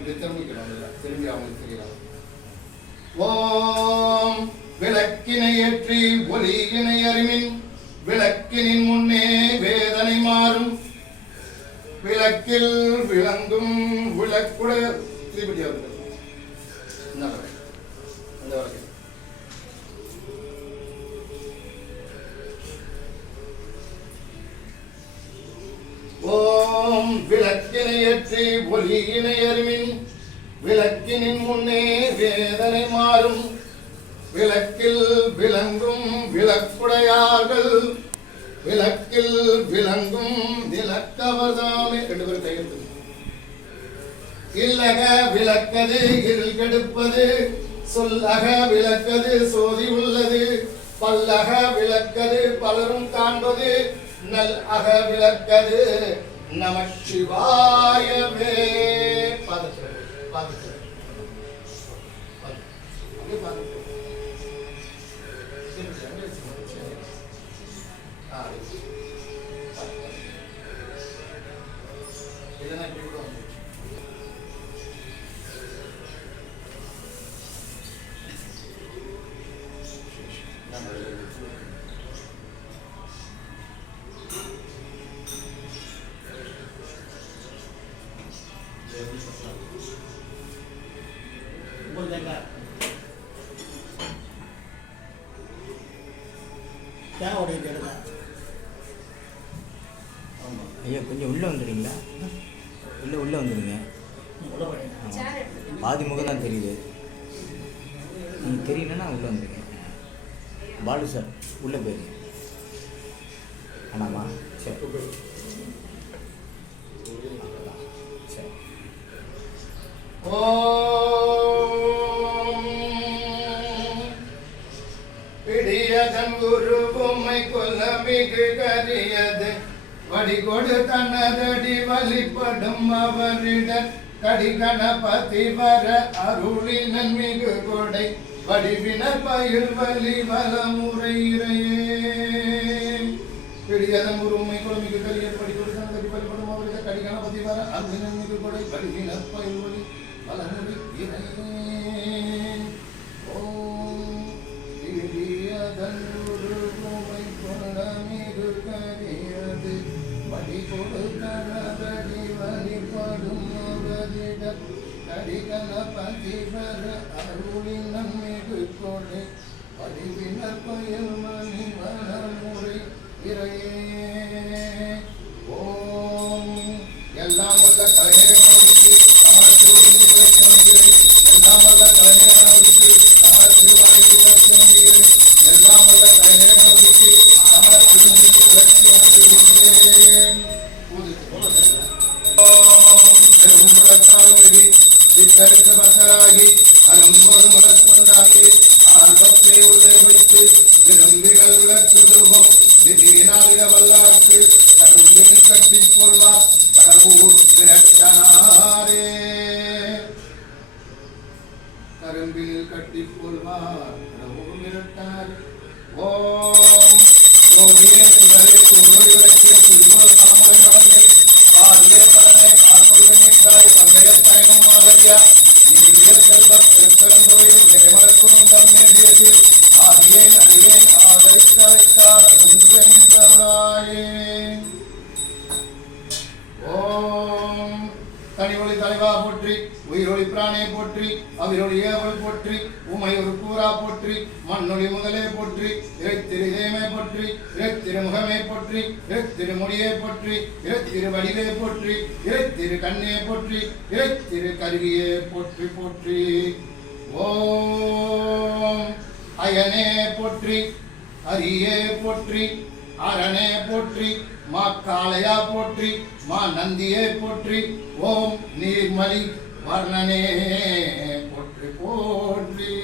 இப்படி திரும்பிக்கணும் திரும்பி அவங்களுக்கு தெரியலாம் ஓம் விளக்கினை ஏற்றி ஒலியினை அறிமின். விளக்கினின் முன்னே வேதனை மாறும். விளக்கில் விளங்கும் விளக்குட. திருப்பதி அவர்கள் இந்த வகை. ஓம் விளக்கு விளக்கினையற்றி ஒலியினை விளக்கினின் முன்னே வேதனை மாறும். விளக்கில் விளங்கும் விளக்குடையார்கள். விளக்கில் விளங்கும் விளக்கவர்தாமே ரெண்டு பேரும் கையெழுத்து இல்லக விளக்கது இருள் கெடுப்பது சொல்லக விளக்கது சோதி உள்ளது. பல்லக விளக்கது பலரும் காண்பது நல் அக விளக்கது. நம சிவாயவே பார்த்துக்கிறேன் பார்த்துக்கிறேன் அப்படியே பார்த்துக்கிறேன் சரி, சரி, சரி, சரி. ஆ, அது. இல்லைன்னா இப்படி கூட வந்து क्या தேவை உடைய கேடுங்க ஆமாம் ஐயா கொஞ்சம் உள்ளே வந்துடுறீங்களா? உள்ளே உள்ளே வந்துடுங்க. பாதி முகம் தான் தெரியுது. நீங்கள் தெரியலன்னா உள்ளே வந்துடுங்க. பாலு சார் உள்ளே போயிருங்க ஆனாமா சரி. சரி. ஓ! மிகு கரியது வடிகொடு தனதடி வழிபடும் அவரிடம் கடி கணபதி வர அருளினன் மிகு கொடை. வடிவின பயில் வலி வலமுறையிறையே இறையே. பிடியதன் குரு கரிய படிகொடு தனதடி வழிபடும் அவரிடம் கடி வர அருளினன் மிகு கொடை. வடிவின பயில் வலி கரிகல பதிவர் அருளின் நன்மிகு கொடை வடிவினர் பயல் கடவுள் ஓம் ஓம் உயிரொளி பிராணே போற்றி அவிரொளி ஏவல் போற்றி உமை ஒரு கூறா போற்றி மண்ணொளி முதலே போற்றி இறைத்திருதேமே போற்றி இறைத்திருமுகமே போற்றி இறைத்திருமுடியே போற்றி இறைத்திரு வடிவே போற்றி இறைத்திரு கண்ணே போற்றி இறைத்திரு கருவியே போற்றி போற்றி. ஓம் அயனே போற்றி அரியே போற்றி அரணே போற்றி மா காளையா போற்றி மா நந்தியே போற்றி ஓம் நீர்மலி வர்ணனே போற்றி போற்றி.